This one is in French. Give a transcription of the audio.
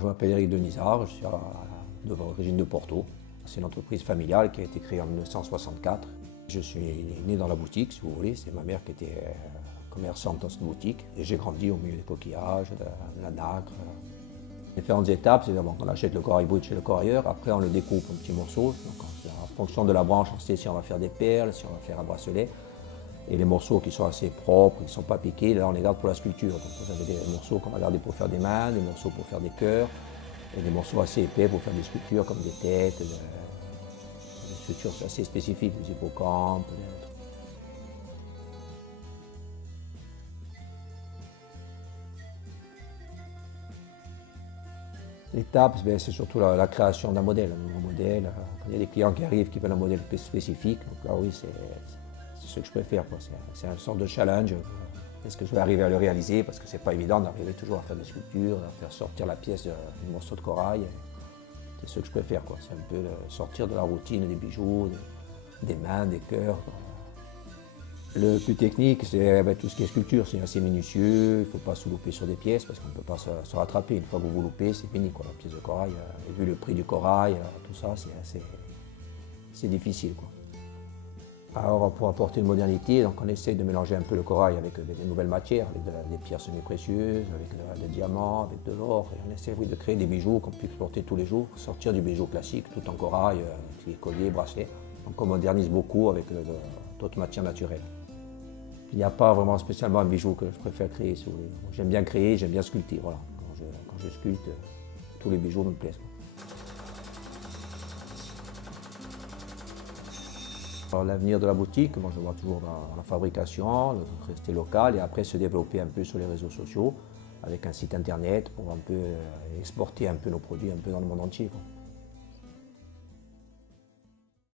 Je m'appelle Eric Denisard, je suis d'origine de Porto. C'est une entreprise familiale qui a été créée en 1964. Je suis né dans la boutique, si vous voulez. C'est ma mère qui était commerçante dans cette boutique. Et j'ai grandi au milieu des coquillages, de la nacre. Différentes étapes, c'est d'abord qu'on achète le corail brut chez le corailleur. Après, on le découpe en petits morceaux. Donc, en fonction de la branche, on sait si on va faire des perles, si on va faire un bracelet. Et les morceaux qui sont assez propres, qui ne sont pas piqués, là on les garde pour la sculpture. Donc vous avez des morceaux qu'on va garder pour faire des mains, des morceaux pour faire des cœurs, et des morceaux assez épais pour faire des sculptures comme des têtes, des sculptures assez spécifiques, des hippocampes. L'étape, c'est surtout la création d'un modèle, un nouveau modèle. Quand il y a des clients qui arrivent qui veulent un modèle spécifique, donc là oui, c'est ce que je préfère. C'est une sorte de challenge. Est-ce que je vais arriver à le réaliser? Parce que c'est pas évident d'arriver toujours à faire des sculptures, à faire sortir la pièce d'un morceau de corail. C'est ce que je préfère. C'est un peu sortir de la routine des bijoux, des mains, des cœurs. Le plus technique, c'est tout ce qui est sculpture, c'est assez minutieux, il ne faut pas se louper sur des pièces parce qu'on ne peut pas se rattraper. Une fois que vous vous loupez, c'est fini. La pièce de corail, vu le prix du corail, tout ça, c'est difficile. Alors pour apporter une modernité, donc on essaie de mélanger un peu le corail avec des nouvelles matières, avec des pierres semi-précieuses, avec des diamants, avec de l'or. Et on essaie de créer des bijoux qu'on puisse porter tous les jours, sortir du bijou classique, tout en corail, collier, bracelet. Donc on modernise beaucoup avec d'autres matières naturelles. Il n'y a pas vraiment spécialement un bijou que je préfère créer, si vous voulez. J'aime bien créer, j'aime bien sculpter. Voilà. Quand je sculpte, tous les bijoux me plaisent. L'avenir de la boutique, moi je vois toujours dans la fabrication, rester local et après se développer un peu sur les réseaux sociaux avec un site internet pour un peu exporter un peu nos produits un peu dans le monde entier.